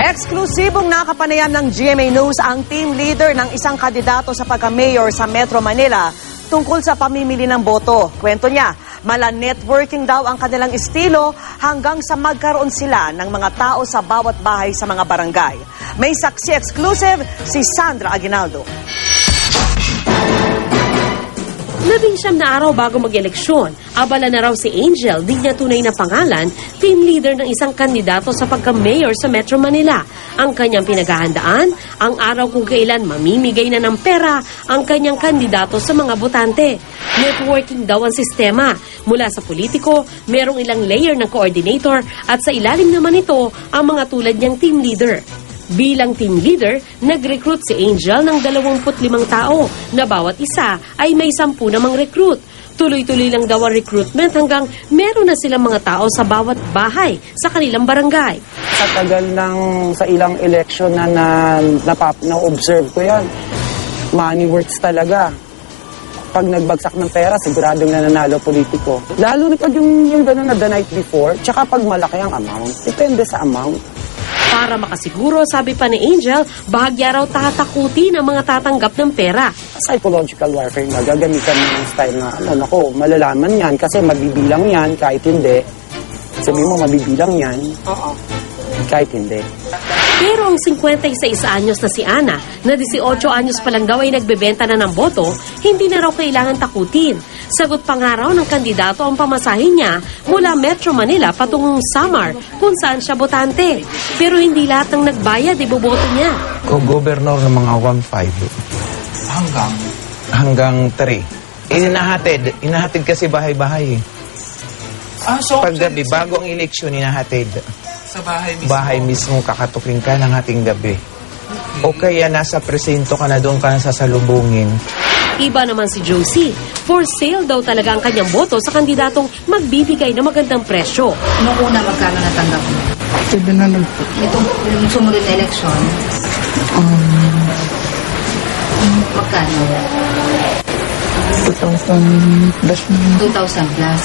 Eksklusibong nakapanayam ng GMA News ang team leader ng isang kandidato sa pagka-mayor sa Metro Manila tungkol sa pamimili ng boto. Kwento niya, mala-networking daw ang kanilang estilo hanggang sa magkaroon sila ng mga tao sa bawat bahay sa mga barangay. May saksi exclusive si Sandra Aguinaldo. 19 na araw bago mag-eleksyon, abala na raw si Angel, di niya tunay na pangalan, team leader ng isang kandidato sa pagka-mayor sa Metro Manila. Ang kanyang pinaghahandaan, ang araw kung kailan mamimigay na ng pera ang kanyang kandidato sa mga botante. Networking daw ang sistema. Mula sa politiko, merong ilang layer ng coordinator at sa ilalim naman ito ang mga tulad niyang team leader. Bilang team leader, nag-recruit si Angel ng 25 tao na bawat isa ay may 10 namang recruit. Tuloy-tuloy lang daw ang recruitment hanggang meron na silang mga tao sa bawat bahay sa kanilang barangay. Sa tagal ng sa ilang election na-observe ko yan, money works talaga. Pag nagbagsak ng pera, siguradong nananalo politiko. Lalo na pag yung gano'n na the night before, tsaka pag malaki ang amount, depende sa amount. Para makasiguro, sabi pa ni Angel, bahagya raw tatakutin ang mga tatanggap ng pera. Psychological warfare na gagamitan ng style na, malalaman yan kasi mabibilang yan kahit hindi. Sabi mo, mabibilang yan. Oo. Kahit hindi. Pero ang 56 anyos na si Ana, na 18 anyos pa lang daw ay nagbebenta na ng boto, hindi na raw kailangan takutin. Sagot pa nga raw ng kandidato ang pamasahin niya mula Metro Manila patungong Samar kung saan siya botante. Pero hindi lahat ng nagbayad iboboto niya. Gobernador ng mga 1.5. Hanggang 3. Inahatid kasi bahay-bahay. So paggabi, bago ang eleksyon, inahatid. Sa bahay mismo? Bahay mismo, kakatukin ka ng hating gabi. O kaya nasa presinto ka na, doon ka na sasalubungin. Iba naman si Josie. For sale daw talaga ang kanyang boto sa kandidatong magbibigay ng magandang presyo. Noong una, magkano natanggap mo? 700 po. Yung sumunod na eleksyon? Magkano? 2,000 plus na. 2,000 plus.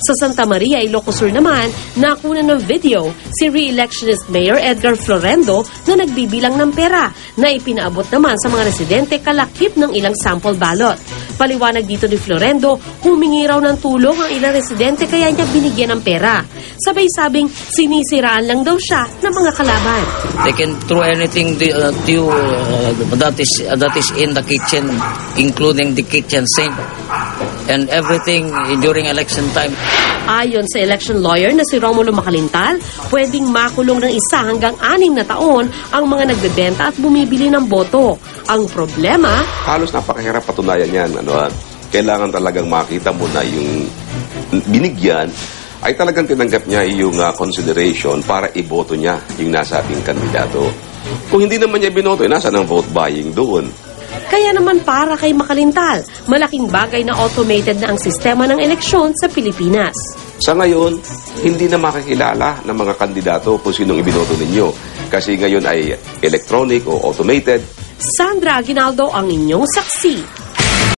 Sa Santa Maria, Ilocos Sur naman, nakuna ng video si re-electionist Mayor Edgar Florendo na nagbibilang ng pera na ipinaabot naman sa mga residente kalakip ng ilang sample ballot. Paliwanag dito ni Florendo, humingi raw ng tulong ang ilang residente kaya niya binigyan ng pera. Sabay sabing sinisiraan lang daw siya ng mga kalaban. They can throw anything to you that is in the kitchen, including the kitchen sink and everything during election time. Ayon sa election lawyer na si Romulo Macalintal, pwedeng makulong ng 1 hanggang 6 na taon ang mga nagbebenta at bumibili ng boto. Ang problema, halos napakahirap patunayan yan. Kailangan talagang makita mo na yung binigyan ay talagang tinanggap niya yung consideration para iboto niya yung nasabing kandidato. Kung hindi naman niya binoto, nasa ng vote buying doon. Kaya naman para kay Macalintal, malaking bagay na automated na ang sistema ng eleksyon sa Pilipinas. Sa ngayon, hindi na makakilala ng mga kandidato kung sinong ibinoto ninyo. Kasi ngayon ay electronic o automated. Sandra Aguinaldo ang inyong saksi.